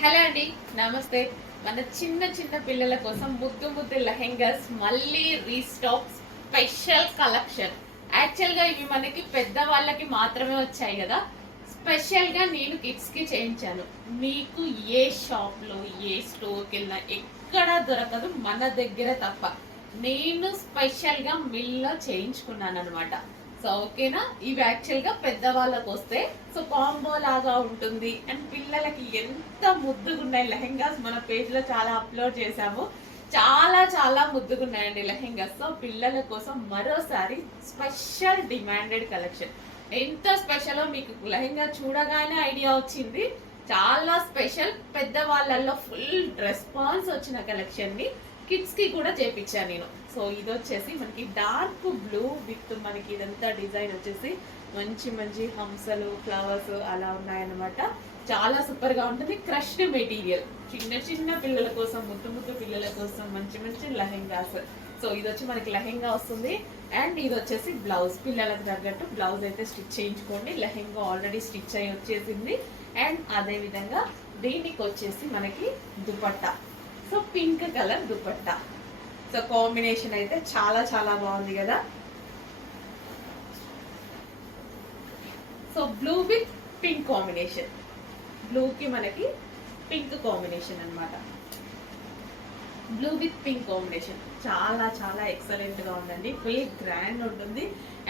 Hello అండి, నమస్తే. మన చిన్న చిన్న పిల్లల కోసం ముద్దు ముద్దు లెహెంగాస్ మళ్ళీ రీస్టాక్ స్పెషల్ కలెక్షన్. యాక్చువల్గా ఇవి మనకి పెద్దవాళ్ళకి మాత్రమే వచ్చాయి కదా. స్పెషల్గా నేను కిడ్స్కి చేయించాను. మీకు ఏ షాప్లో ఏ స్టోర్కి వెళ్ళినా ఎక్కడా దొరకదు, మన దగ్గర తప్ప. నేను స్పెషల్గా మిల్లో చేయించుకున్నాను అనమాట. సో ఓకేనా, ఇవి యాక్చువల్గా పెద్దవాళ్ళకు వస్తే సో కాంబో లాగా ఉంటుంది. అండ్ పిల్లలకి ఎంత ముద్దుగా ఉన్నాయి లెహెంగాస్, మన పేజ్లో చాలా అప్లోడ్ చేసాము. చాలా చాలా ముద్దుగా ఉన్నాయండి లెహెంగాస్. సో పిల్లల కోసం మరోసారి స్పెషల్ డిమాండెడ్ కలెక్షన్. ఎంత స్పెషలో మీకు లెహెంగా చూడగానే ఐడియా వచ్చింది. చాలా స్పెషల్, పెద్దవాళ్ళల్లో ఫుల్ రెస్పాన్స్ వచ్చిన కలెక్షన్ని కిడ్స్ కి కూడా చేపించాను నేను. సో ఇది వచ్చేసి మనకి డార్క్ బ్లూ విత్ మనకి ఇదంతా డిజైన్ వచ్చేసి మంచి మంచి హంసలు ఫ్లవర్స్ అలా ఉన్నాయన్నమాట. చాలా సూపర్ గా ఉంటుంది. క్రష్డ్ మెటీరియల్, చిన్న చిన్న పిల్లల కోసం, ముద్దు ముద్దు పిల్లల కోసం మంచి మంచి లెహెంగాస్. సో ఇది వచ్చి మనకి లెహెంగా వస్తుంది. అండ్ ఇది వచ్చేసి బ్లౌజ్, పిల్లలకు తగ్గట్టు బ్లౌజ్ అయితే స్టిచ్ చేయించుకోండి. లెహెంగా ఆల్రెడీ స్టిచ్ అయి వచ్చేసింది. అండ్ అదే విధంగా దీనికి వచ్చేసి మనకి dupatta. So pink colour dupatta. So combination అయితే చాలా చాలా బాగుంది కదా. So blue with pink combination, బ్లూకి మనకి పింక్ కాంబినేషన్ అన్నమాట. బ్లూ విత్ పింక్ కాంబినేషన్ చాలా చాలా ఎక్సలెంట్ గా ఉందండి. ఫుల్ గ్రాండ్ ఉంటుంది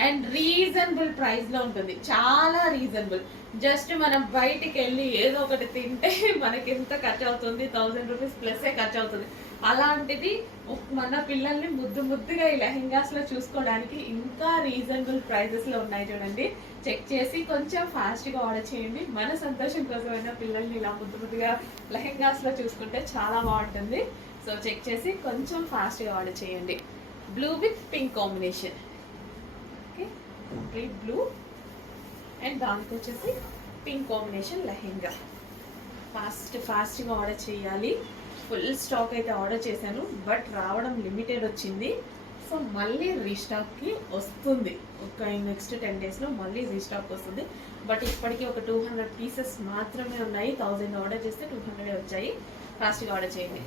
అండ్ రీజనబుల్ ప్రైస్ లో ఉంటుంది. చాలా రీజనబుల్. జస్ట్ మనం బయటికి వెళ్ళి ఏదో ఒకటి తింటే మనకి ఎంత ఖర్చు అవుతుంది, 1000 రూపీస్ ప్లస్ ఖర్చు అవుతుంది. అలాంటిది మన పిల్లల్ని ముద్దు ముద్దుగా ఈ లెహెంగాస్ లో చూసుకోవడానికి ఇంకా రీజనబుల్ ప్రైజెస్ లో ఉన్నాయి. చూడండి, చెక్ చేసి కొంచెం ఫాస్ట్ గా ఆర్డర్ చేయండి. మన సంతోషం కోసమైనా పిల్లల్ని ఇలా ముద్దు ముద్దుగా లెహెంగాస్ లో చూసుకుంటే చాలా బాగుంటుంది. సో చెక్ చేసి కొంచెం ఫాస్ట్గా ఆర్డర్ చేయండి. Blue with pink combination. Okay, complete blue and దానికి వచ్చేసి పింక్ కాంబినేషన్ లెహెంగా. ఫాస్ట్గా ఆర్డర్ చేయాలి. ఫుల్ స్టాక్ అయితే ఆర్డర్ చేశాను, బట్ రావడం లిమిటెడ్ వచ్చింది. సో మళ్ళీ రీస్టాక్కి వస్తుంది. ఒక నెక్స్ట్ 10 డేస్లో మళ్ళీ రీస్టాక్ వస్తుంది. బట్ ఇప్పటికీ ఒక 200 పీసెస్ మాత్రమే ఉన్నాయి. 1000 ఆర్డర్ చేస్తే 200 వచ్చాయి. ఫాస్ట్గా ఆర్డర్ చేయండి.